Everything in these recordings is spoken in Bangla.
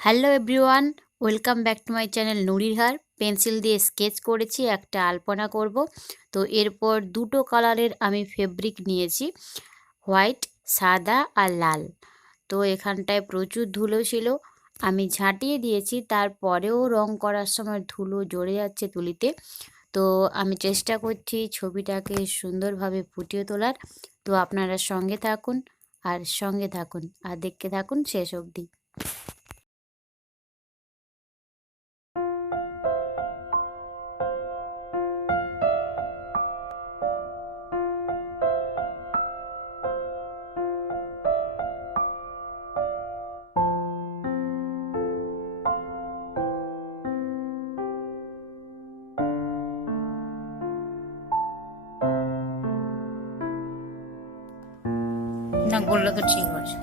Hello everyone, welcome back to my channel নুরির হার। পেন্সিল দিয়ে স্কেচ করেছি, একটা আলপনা করব। তো এরপর দুটো কালারের আমি ফেব্রিক নিয়েছি, হোয়াইট, সাদা আর লাল। তো এখানটায় প্রচুর ধুলো ছিল, আমি ঝাঁটিয়ে দিয়েছি, তারপরেও রং করার সময় ধুলো জড়ে যাচ্ছে তুলিতে। তো আমি চেষ্টা করছি ছবিটাকে সুন্দরভাবে ফুটিয়ে তোলার। তো আপনারা সঙ্গে থাকুন আর দেখতে থাকুন শেষ অবধি। না বললে তো ঠিক আছে।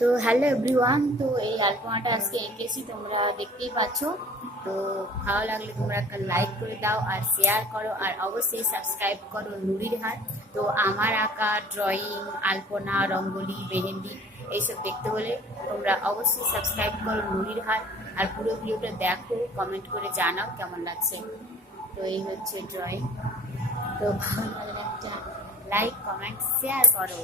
তো হ্যালো এভরিওয়ান, তো এই আলপনাটা আজকে এঁকেছি, তোমরা দেখতেই পাচ্ছ। তো ভালো লাগলে তোমরা একটা লাইক করে দাও আর শেয়ার করো, আর অবশ্যই সাবস্ক্রাইব করো নুরির হার। তো আমার আঁকা ড্রয়িং, আলপনা, রঙ্গোলি, মেহেন্দি এইসব দেখতে হলে তোমরা অবশ্যই সাবস্ক্রাইব করো নুরির হার। আর পুরো ভিডিওটা দেখো, কমেন্ট করে জানাও কেমন লাগছে। তো এই হচ্ছে ড্রয়িং। তো ভালো লাগলে একটা লাইক, কমেন্ট, শেয়ার করো।